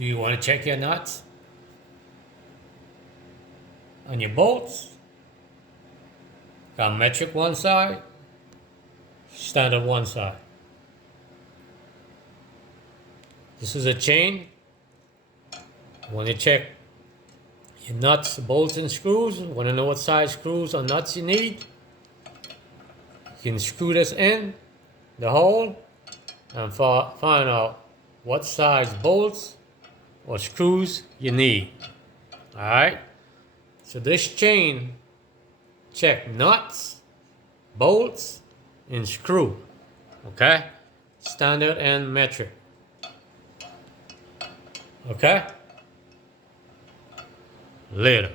Do you want to check your nuts on your bolts? Got metric one side, standard one side. This is a chain. You want to check your nuts, bolts, and screws. Want to know what size screws or nuts you need? You can screw this in the hole and find out what size bolts or screws you need. Alright? So this chain check nuts, bolts, and screw. Okay? Standard and metric. Okay? Later.